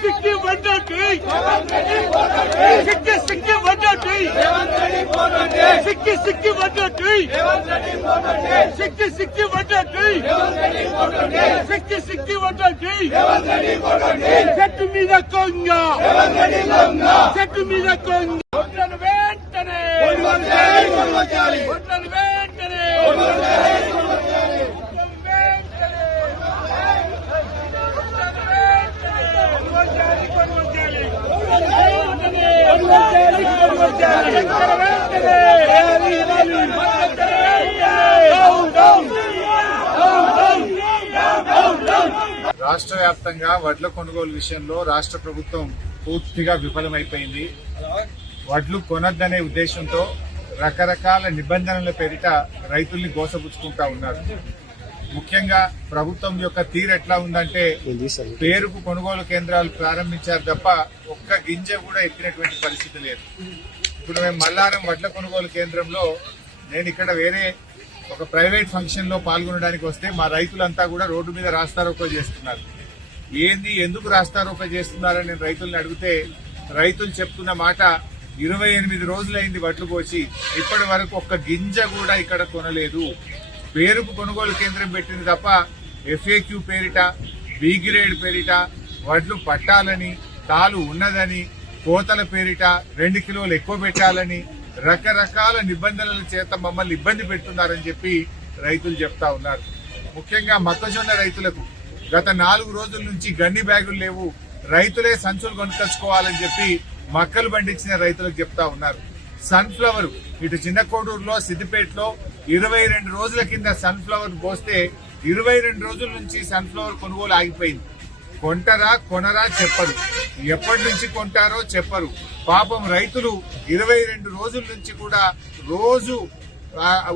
సిక్కి వడ్డీ సిక్కి వడ్డీ సిక్కి వడ్డీ సిక్కి వడ్డీ సిక్కి వడ్డీ చెట్టు మీద కొంగ చెట్టు మీద కొంగ ఓట్లను వెంటనే ఓట్లను వెంటనే రాష్ట్ర వ్యాప్తంగా వడ్ల కొనుగోలు విషయంలో రాష్ట్ర ప్రభుత్వం పూర్తిగా విఫలమైపోయింది. వడ్లు కొనద్దనే ఉద్దేశంతో రకరకాల నిబంధనల పేరిట రైతుల్ని గోసపుచ్చుకుంటా ఉన్నారు. ముఖ్యంగా ప్రభుత్వం యొక్క తీరు ఎట్లా ఉందంటే పేరుకు కొనుగోలు కేంద్రాలు ప్రారంభించారు తప్ప ఒక్క గింజ కూడా ఎక్కినటువంటి పరిస్థితి లేదు. ఇప్పుడు మేము మల్లారం వడ్ల కొనుగోలు కేంద్రంలో నేను ఇక్కడ వేరే ఒక ప్రైవేట్ ఫంక్షన్ లో పాల్గొనడానికి వస్తే మా రైతులంతా కూడా రోడ్డు మీద రాస్తారోకో చేస్తున్నారు. ఏంది ఎందుకు రాస్తారోకో చేస్తున్నారని నేను రైతుల్ని అడిగితే రైతులు చెప్తున్న మాట 28 రోజులైంది వడ్లు కోసి ఇప్పటి వరకు ఒక్క గింజ కూడా ఇక్కడ కొనలేదు. పేరుకు కొనుగోలు కేంద్రం పెట్టింది తప్ప FAQ పేరిట బి గ్రేడ్ పేరిట వడ్లు పట్టాలని తాలు ఉన్నదని కోతల పేరిట 2 కిలోలు ఎక్కువ పెట్టాలని రకరకాల నిబంధనల చేత మమ్మల్ని ఇబ్బంది పెడుతున్నారని చెప్పి రైతులు చెప్తా ఉన్నారు. ముఖ్యంగా మొక్కజొన్న రైతులకు గత 4 రోజుల నుంచి గన్ని బ్యాగులు లేవు, రైతులే సంచులు కొనుక్కొచ్చుకోవాలని చెప్పి మక్కలు పండించిన రైతులకు చెప్తా ఉన్నారు. సన్ఫ్లవర్ ఇటు చిన్నకోడూరులో సిద్దిపేటలో 22 రోజుల కింద సన్ఫ్లవర్ పోస్తే 22 రోజుల నుంచి సన్ఫ్లవర్ కొనుగోలు ఆగిపోయింది. కొంటరా కొనరా చెప్పరు, ఎప్పటి నుంచి కొంటారో చెప్పరు. పాపం రైతులు 22 రోజుల నుంచి కూడా రోజు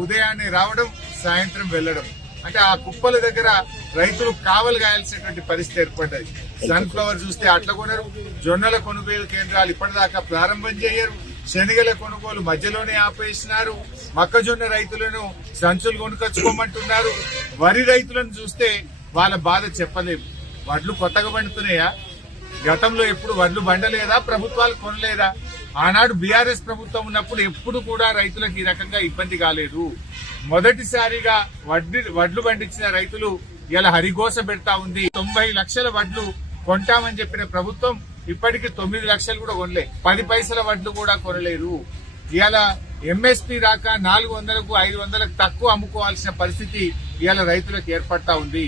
ఉదయాన్నే రావడం సాయంత్రం వెళ్లడం, అంటే ఆ కుప్పల దగ్గర రైతులు కావలు గాయాల్సినటువంటి పరిస్థితి ఏర్పడ్డది. సన్ఫ్లవర్ చూస్తే అట్ల కొనరు, జొన్నల కొనుగోలు కేంద్రాలు ఇప్పటిదాకా ప్రారంభం చేయరు, శనగల కొనుగోలు మధ్యలోనే ఆపేసినారు, మొక్కజొన్న రైతులను సంచులు కొనుకొచ్చుకోమంటున్నారు. వరి రైతులను చూస్తే వాళ్ళ బాధ చెప్పలేము. వడ్లు కొత్తగా పండుతున్నాయా? గతంలో ఎప్పుడు వడ్లు బండలేదా? ప్రభుత్వాలు కొనలేదా? ఆనాడు బీఆర్ఎస్ ప్రభుత్వం ఉన్నప్పుడు ఎప్పుడు కూడా రైతులకు ఈ రకంగా ఇబ్బంది కాలేదు. మొదటిసారిగా వడ్లు పండించిన రైతులు ఇలా హరిగోస పెడతా ఉంది. 90 లక్షల వడ్లు కొంటామని చెప్పిన ప్రభుత్వం ఇప్పటికి 9 లక్షలు కూడా కొనలే, 10 పైసల వడ్లు కూడా కొనలేరు. ఇవాళ MSP రాక 400కు 500కు తక్కువ అమ్ముకోవాల్సిన పరిస్థితి ఇవాళ రైతులకు ఏర్పడతా ఉంది.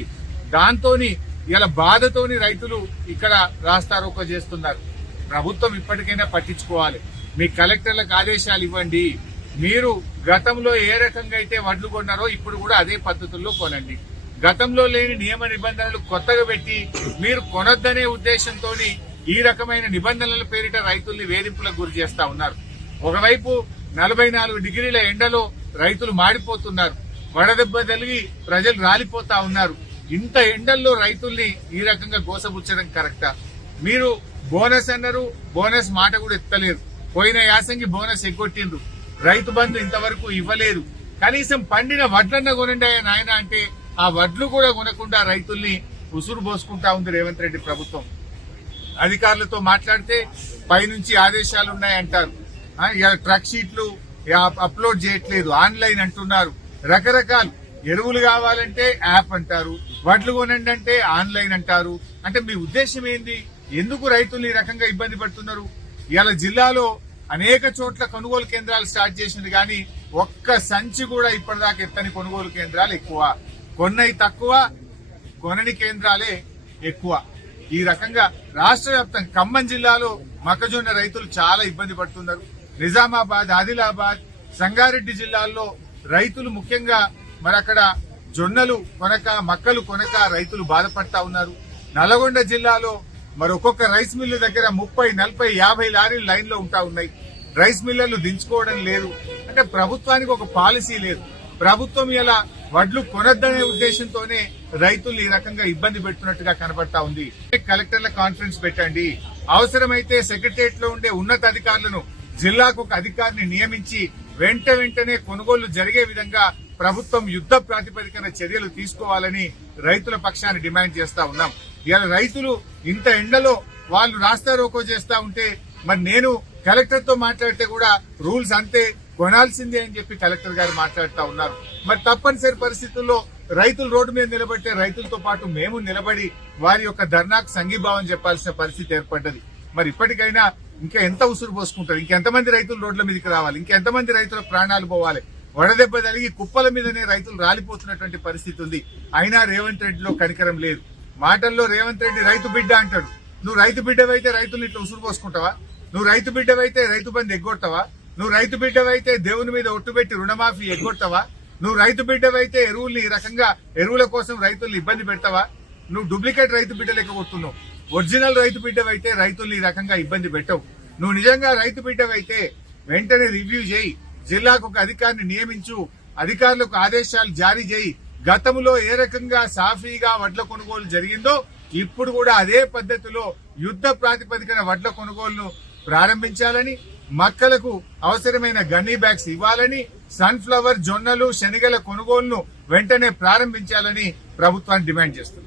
దాంతోని ఇలా బాధతోని రైతులు ఇక్కడ రాస్తారోకో చేస్తున్నారు. ప్రభుత్వం ఇప్పటికైనా పట్టించుకోవాలి. మీ కలెక్టర్లకు ఆదేశాలు ఇవ్వండి. మీరు గతంలో ఏ రకంగా అయితే వడ్లు కొన్నారో ఇప్పుడు కూడా అదే పద్ధతుల్లో కొనండి. గతంలో లేని నియమ నిబంధనలు కొత్తగా పెట్టి మీరు కొనొద్దనే ఉద్దేశంతో ఈ రకమైన నిబంధనల పేరిట రైతుల్ని వేధింపులకు గురి చేస్తా ఉన్నారు. ఒకవైపు 44 డిగ్రీల ఎండలో రైతులు మాడిపోతున్నారు, వడదెబ్బ తగిలి ప్రజలు రాలిపోతా ఉన్నారు. ఇంత ఎండల్లో రైతుల్ని ఈ రకంగా గోసబుచ్చడం కరెక్టా? మీరు బోనస్ అన్నారు, బోనస్ మాట కూడా ఎత్తలేరు. పోయిన యాసంగి బోనస్ ఎగ్గొట్టిండ్రు, రైతు బంధు ఇంతవరకు ఇవ్వలేదు. కనీసం పండిన వడ్లన్న కొనండి నాయన అంటే ఆ వడ్లు కూడా కొనకుండా రైతుల్ని ఉసురు పోసుకుంటా ఉంది రేవంత్ రెడ్డి ప్రభుత్వం. అధికారులతో మాట్లాడితే పైనుంచి ఆదేశాలు ఉన్నాయంటారు. ట్రక్ షీట్లు అప్లోడ్ చేయట్లేదు, ఆన్లైన్ అంటున్నారు. రకరకాలు ఎరువులు కావాలంటే యాప్ అంటారు, వడ్లు కొనండి అంటే ఆన్లైన్ అంటారు. అంటే మీ ఉద్దేశం ఏంది? ఎందుకు రైతులు ఈ రకంగా ఇబ్బంది పడుతున్నారు? ఇవాళ జిల్లాలో అనేక చోట్ల కొనుగోలు కేంద్రాలు స్టార్ట్ చేసింది కానీ ఒక్క సంచి కూడా ఇప్పటిదాకా ఎత్తని కొనుగోలు కేంద్రాలు ఎక్కువ, కొన్నవి తక్కువ, కొనని కేంద్రాలే ఎక్కువ. ఈ రకంగా రాష్ట్ర వ్యాప్తంగా ఖమ్మం జిల్లాలో మొక్కజొన్న రైతులు చాలా ఇబ్బంది పడుతున్నారు. నిజామాబాద్, ఆదిలాబాద్, సంగారెడ్డి జిల్లాల్లో రైతులు ముఖ్యంగా మరి అక్కడ జొన్నలు కొనక మక్కలు కొనక రైతులు బాధపడతా ఉన్నారు. నల్గొండ జిల్లాలో మరి ఒక్కొక్క రైస్ మిల్లు దగ్గర 30, 40, 50 లారీలు లైన్ లో ఉంటా ఉన్నాయి. రైస్ మిల్లర్లు దించుకోవడం లేదు. అంటే ప్రభుత్వానికి ఒక పాలసీ లేదు. ప్రభుత్వం ఇలా వడ్లు కొనద్దనే ఉద్దేశంతోనే రైతులు ఈ రకంగా ఇబ్బంది పెడుతున్నట్టుగా కనబడతా ఉంది. కలెక్టర్ల కాన్ఫరెన్స్ పెట్టండి, అవసరమైతే సెక్రటరియట్ లో ఉండే ఉన్నత అధికారులను జిల్లాకు ఒక అధికారిని నియమించి వెంటనే కొనుగోలు జరిగే విధంగా ప్రభుత్వం యుద్ధ ప్రాతిపదికన చర్యలు తీసుకోవాలని రైతుల పక్షాన్ని డిమాండ్ చేస్తా ఉన్నాం. ఇవాళ రైతులు ఇంత ఎండలో వాళ్ళు రాస్తా రోకో చేస్తా ఉంటే మరి నేను కలెక్టర్ తో మాట్లాడితే కూడా రూల్స్ అంతే కొనాల్సిందే అని చెప్పి కలెక్టర్ గారు మాట్లాడుతా ఉన్నారు. మరి తప్పనిసరి పరిస్థితుల్లో రైతులు రోడ్డు మీద నిలబడితే రైతులతో పాటు మేము నిలబడి వారి యొక్క ధర్నాకు సంఘీభావం చెప్పాల్సిన పరిస్థితి ఏర్పడ్డది. మరి ఇప్పటికైనా ఇంకా ఎంత ఉసురు పోసుకుంటారు, ఇంకెంతమంది రైతులు రోడ్ల మీదకి రావాలి, ఇంకెంతమంది రైతుల ప్రాణాలు పోవాలి. వడదెబ్బ తగిలి కుప్పల మీదనే రైతులు రాలిపోతున్నటువంటి పరిస్థితి ఉంది. అయినా రేవంత్ రెడ్డిలో కనికరం లేదు. మాటల్లో రేవంత్ రెడ్డి రైతు బిడ్డ అంటాడు. నువ్వు రైతు బిడ్డవైతే రైతులు ఇట్లా ఉసురు పోసుకుంటావా? నువ్వు రైతు బిడ్డవైతే రైతు బంధు ఎగ్గొడతావా? నువ్వు రైతు బిడ్డవైతే దేవుని మీద ఒట్టుబెట్టి రుణమాఫీ ఎగ్గొడతావా? నువ్వు రైతు బిడ్డవైతే ఎరువుల్ని ఈ రకంగా ఎరువుల కోసం రైతుల్ని ఇబ్బంది పెడతావా? నువ్వు డూప్లికేట్ రైతు బిడ్డ లెక్క కొడుతున్నావు. ఒరిజినల్ రైతు బిడ్డవైతే రైతుల్ని ఈ రకంగా ఇబ్బంది పెట్టవు. నువ్వు నిజంగా రైతు బిడ్డవైతే వెంటనే రివ్యూ చేయి, జిల్లాకు ఒక అధికారిని నియమించు, అధికారులకు ఆదేశాలు జారీ చేయి. గతంలో ఏ రకంగా సాఫీగా వడ్ల కొనుగోలు జరిగిందో ఇప్పుడు కూడా అదే పద్ధతిలో యుద్ధ ప్రాతిపదికన వడ్ల కొనుగోలును ప్రారంభించాలని, మక్కలకు అవసరమైన గన్నీ బ్యాగ్స్ ఇవ్వాలని, సన్ఫ్లవర్, జొన్నలు, శనగల కొనుగోలును వెంటనే ప్రారంభించాలని ప్రభుత్వాన్ని డిమాండ్ చేస్తుంది.